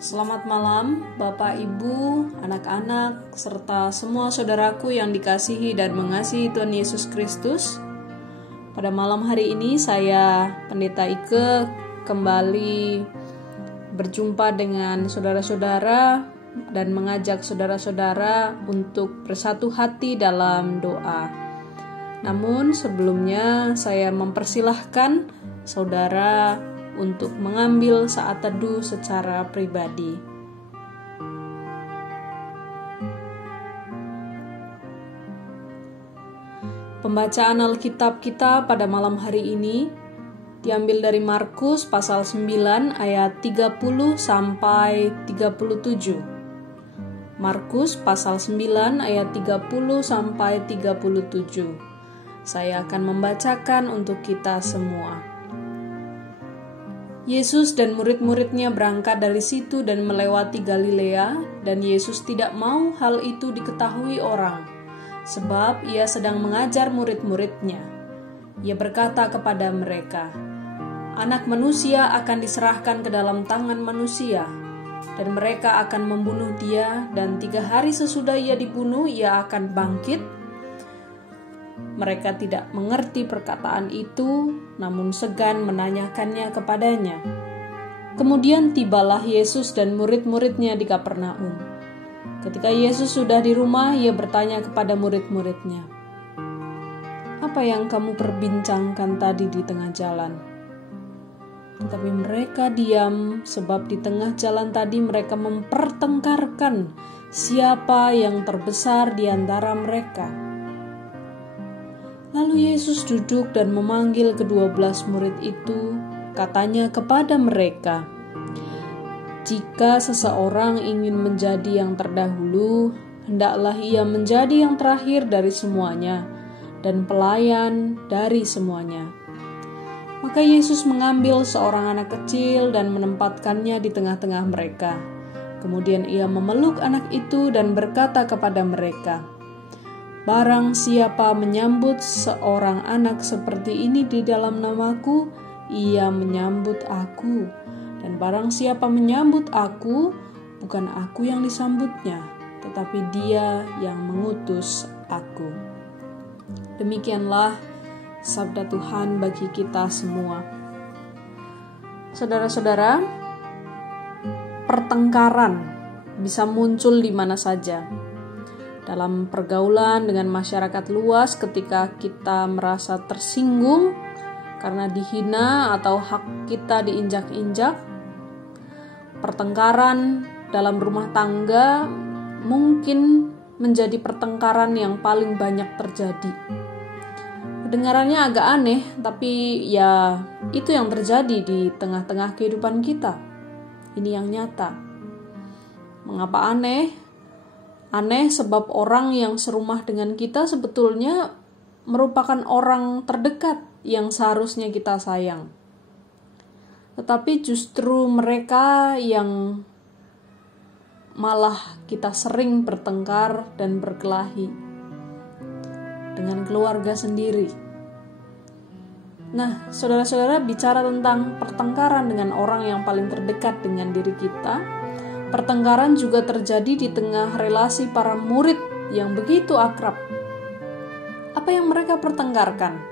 Selamat malam, Bapak, Ibu, anak-anak, serta semua saudaraku yang dikasihi dan mengasihi Tuhan Yesus Kristus. Pada malam hari ini saya, Pendeta Ike, kembali berjumpa dengan saudara-saudara dan mengajak saudara-saudara untuk bersatu hati dalam doa. Namun sebelumnya saya mempersilahkan saudara untuk mengambil saat teduh secara pribadi. Pembacaan Alkitab kita pada malam hari ini diambil dari Markus pasal 9 ayat 30 sampai 37. Markus pasal 9 ayat 30 sampai 37. Saya akan membacakan untuk kita semua. Yesus dan murid-muridnya berangkat dari situ dan melewati Galilea, dan Yesus tidak mau hal itu diketahui orang, sebab ia sedang mengajar murid-muridnya. Ia berkata kepada mereka, "Anak manusia akan diserahkan ke dalam tangan manusia, dan mereka akan membunuh dia, dan 3 hari sesudah ia dibunuh, ia akan bangkit." Mereka tidak mengerti perkataan itu, namun segan menanyakannya kepadanya. Kemudian tibalah Yesus dan murid-muridnya di Kapernaum. Ketika Yesus sudah di rumah, ia bertanya kepada murid-muridnya, "Apa yang kamu perbincangkan tadi di tengah jalan?" Tetapi mereka diam, sebab di tengah jalan tadi mereka mempertengkarkan siapa yang terbesar di antara mereka. Lalu Yesus duduk dan memanggil ke-12 murid itu, katanya kepada mereka, "Jika seseorang ingin menjadi yang terdahulu, hendaklah ia menjadi yang terakhir dari semuanya, dan pelayan dari semuanya." Maka Yesus mengambil seorang anak kecil dan menempatkannya di tengah-tengah mereka. Kemudian ia memeluk anak itu dan berkata kepada mereka, "Barang siapa menyambut seorang anak seperti ini di dalam namaku, ia menyambut aku. Dan barang siapa menyambut aku, bukan aku yang disambutnya, tetapi dia yang mengutus aku." Demikianlah sabda Tuhan bagi kita semua. Saudara-saudara, pertengkaran bisa muncul di mana saja. Dalam pergaulan dengan masyarakat luas, ketika kita merasa tersinggung karena dihina atau hak kita diinjak-injak. Pertengkaran dalam rumah tangga mungkin menjadi pertengkaran yang paling banyak terjadi. Kedengarannya agak aneh, tapi ya itu yang terjadi di tengah-tengah kehidupan kita. Ini yang nyata. Mengapa aneh? Aneh sebab orang yang serumah dengan kita sebetulnya merupakan orang terdekat yang seharusnya kita sayang. Tetapi justru mereka yang malah kita sering bertengkar dan berkelahi dengan keluarga sendiri. Nah, saudara-saudara, bicara tentang pertengkaran dengan orang yang paling terdekat dengan diri kita, pertengkaran juga terjadi di tengah relasi para murid yang begitu akrab. Apa yang mereka pertengkarkan?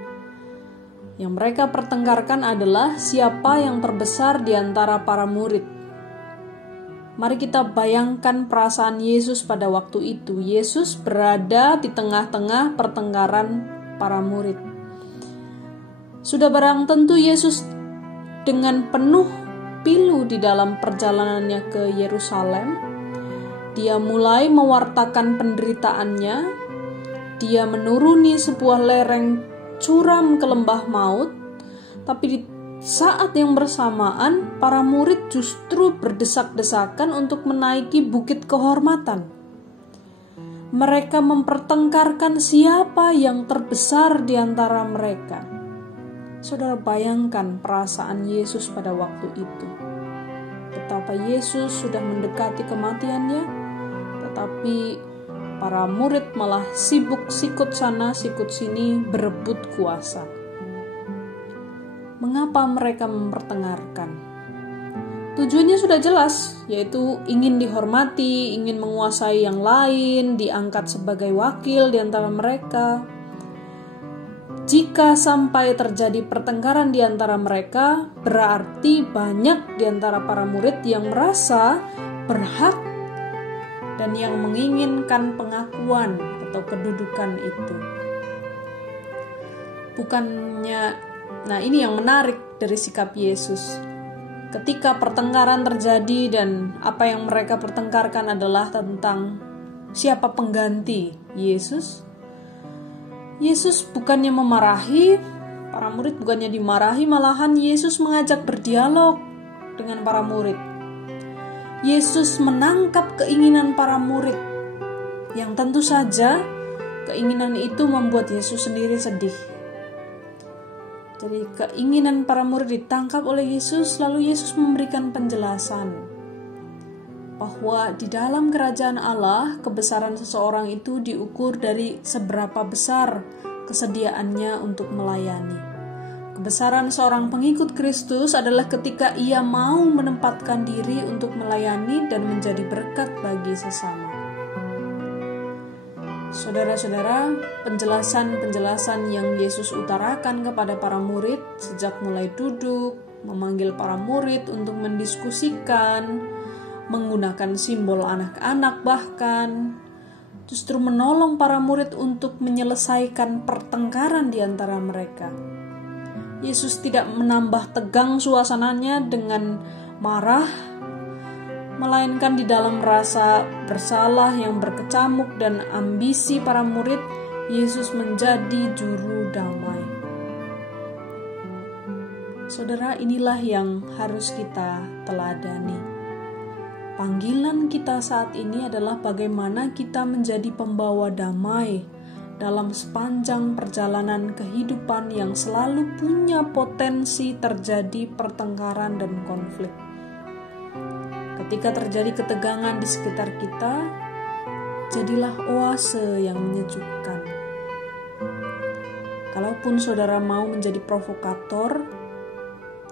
Yang mereka pertengkarkan adalah siapa yang terbesar di antara para murid. Mari kita bayangkan perasaan Yesus pada waktu itu. Yesus berada di tengah-tengah pertengkaran para murid. Sudah barang tentu Yesus dengan penuh pilu di dalam perjalanannya ke Yerusalem. Dia mulai mewartakan penderitaannya. Dia menuruni sebuah lereng curam ke lembah maut. Tapi di saat yang bersamaan, para murid justru berdesak-desakan untuk menaiki bukit kehormatan. Mereka mempertengkarkan siapa yang terbesar di antara mereka. Saudara, bayangkan perasaan Yesus pada waktu itu. Betapa Yesus sudah mendekati kematiannya, tetapi para murid malah sibuk sikut sana, sikut sini, berebut kuasa. Mengapa mereka mempertengkarkan? Tujuannya sudah jelas. yaitu ingin dihormati, ingin menguasai yang lain, diangkat sebagai wakil di antara mereka. Jika sampai terjadi pertengkaran di antara mereka, berarti banyak di antara para murid yang merasa berhak dan yang menginginkan pengakuan atau kedudukan itu. Nah ini yang menarik dari sikap Yesus. Ketika pertengkaran terjadi dan apa yang mereka pertengkarkan adalah tentang siapa pengganti Yesus. Yesus bukannya memarahi, para murid bukannya dimarahi, malahan Yesus mengajak berdialog dengan para murid. Yesus menangkap keinginan para murid, yang tentu saja keinginan itu membuat Yesus sendiri sedih. Jadi keinginan para murid ditangkap oleh Yesus, lalu Yesus memberikan penjelasan bahwa di dalam kerajaan Allah, kebesaran seseorang itu diukur dari seberapa besar kesediaannya untuk melayani. Kebesaran seorang pengikut Kristus adalah ketika ia mau menempatkan diri untuk melayani dan menjadi berkat bagi sesama. Saudara-saudara, penjelasan-penjelasan yang Yesus utarakan kepada para murid sejak mulai duduk, memanggil para murid untuk mendiskusikan, menggunakan simbol anak-anak bahkan, justru menolong para murid untuk menyelesaikan pertengkaran di antara mereka. Yesus tidak menambah tegang suasananya dengan marah, melainkan di dalam rasa bersalah yang berkecamuk dan ambisi para murid, Yesus menjadi juru damai. Saudara, inilah yang harus kita teladani. Panggilan kita saat ini adalah bagaimana kita menjadi pembawa damai dalam sepanjang perjalanan kehidupan yang selalu punya potensi terjadi pertengkaran dan konflik. Ketika terjadi ketegangan di sekitar kita, jadilah oase yang menyejukkan. Kalaupun saudara mau menjadi provokator,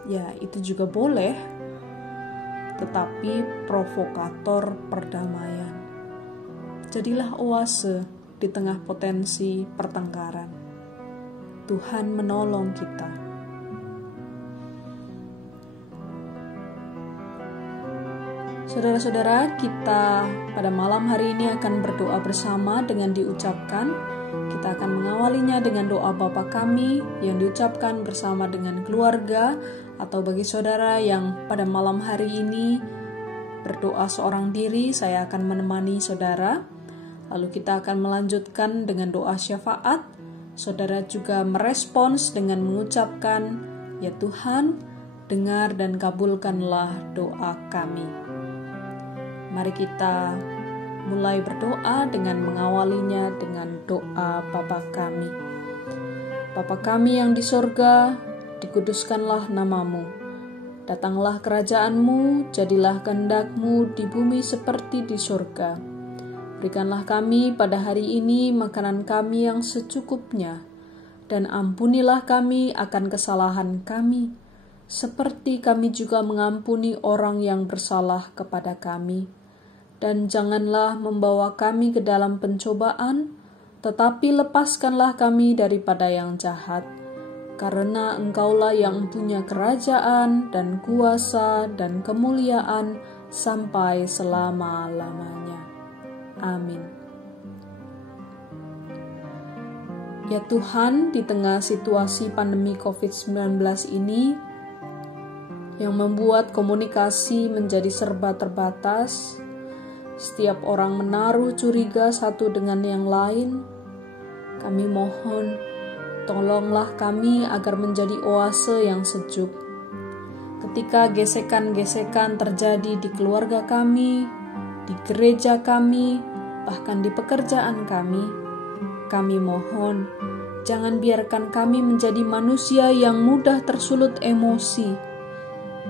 ya itu juga boleh, tetapi provokator perdamaian. Jadilah oase di tengah potensi pertengkaran. Tuhan menolong kita. Saudara-saudara, kita pada malam hari ini akan berdoa bersama dengan diucapkan. Kita akan mengawalinya dengan doa Bapa Kami yang diucapkan bersama dengan keluarga, atau bagi saudara yang pada malam hari ini berdoa seorang diri, saya akan menemani saudara. Lalu kita akan melanjutkan dengan doa syafaat. Saudara juga merespons dengan mengucapkan, "Ya Tuhan, dengar dan kabulkanlah doa kami." Mari kita mulai berdoa dengan mengawalinya dengan doa Bapa Kami. Bapa Kami yang di sorga, dikuduskanlah namamu. Datanglah kerajaan-Mu, jadilah kehendak-Mu di bumi seperti di sorga. Berikanlah kami pada hari ini makanan kami yang secukupnya, dan ampunilah kami akan kesalahan kami, seperti kami juga mengampuni orang yang bersalah kepada kami. Dan janganlah membawa kami ke dalam pencobaan, tetapi lepaskanlah kami daripada yang jahat. Karena Engkaulah yang punya kerajaan dan kuasa dan kemuliaan sampai selama-lamanya. Amin. Ya Tuhan, di tengah situasi pandemi COVID-19 ini yang membuat komunikasi menjadi serba terbatas, setiap orang menaruh curiga satu dengan yang lain, kami mohon, tolonglah kami agar menjadi oase yang sejuk. Ketika gesekan-gesekan terjadi di keluarga kami, di gereja kami, bahkan di pekerjaan kami mohon, jangan biarkan kami menjadi manusia yang mudah tersulut emosi.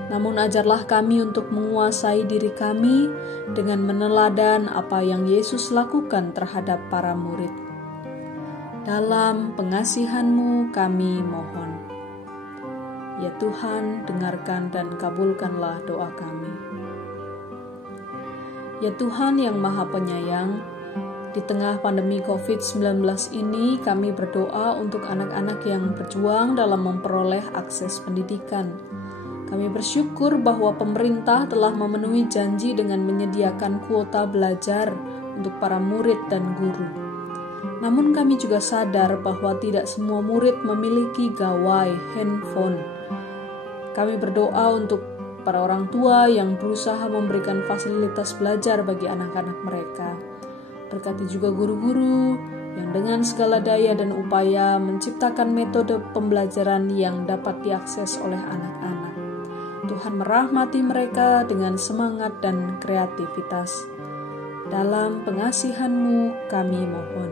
Namun ajarlah kami untuk menguasai diri kami dengan meneladan apa yang Yesus lakukan terhadap para murid. Dalam pengasihan-Mu kami mohon. Ya Tuhan, dengarkan dan kabulkanlah doa kami. Ya Tuhan yang Maha Penyayang, di tengah pandemi COVID-19 ini kami berdoa untuk anak-anak yang berjuang dalam memperoleh akses pendidikan. Kami bersyukur bahwa pemerintah telah memenuhi janji dengan menyediakan kuota belajar untuk para murid dan guru. Namun kami juga sadar bahwa tidak semua murid memiliki gawai handphone. Kami berdoa untuk para orang tua yang berusaha memberikan fasilitas belajar bagi anak-anak mereka. Berkati juga guru-guru yang dengan segala daya dan upaya menciptakan metode pembelajaran yang dapat diakses oleh anak-anak. Tuhan merahmati mereka dengan semangat dan kreativitas. Dalam pengasihan-Mu kami mohon.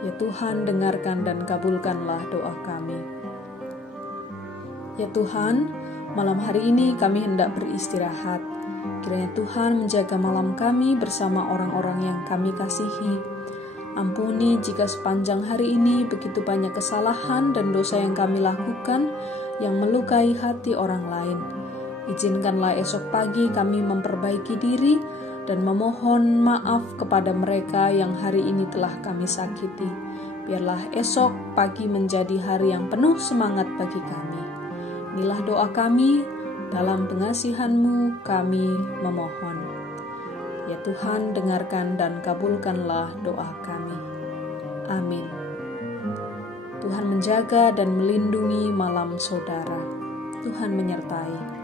Ya Tuhan, dengarkan dan kabulkanlah doa kami. Ya Tuhan, malam hari ini kami hendak beristirahat. Kiranya Tuhan menjaga malam kami bersama orang-orang yang kami kasihi. Ampuni jika sepanjang hari ini begitu banyak kesalahan dan dosa yang kami lakukan yang melukai hati orang lain. Izinkanlah esok pagi kami memperbaiki diri dan memohon maaf kepada mereka yang hari ini telah kami sakiti. Biarlah esok pagi menjadi hari yang penuh semangat bagi kami. Inilah doa kami, dalam pengasihan-Mu kami memohon. Ya Tuhan, dengarkan dan kabulkanlah doa kami. Amin. Tuhan menjaga dan melindungi malam saudara. Tuhan menyertai.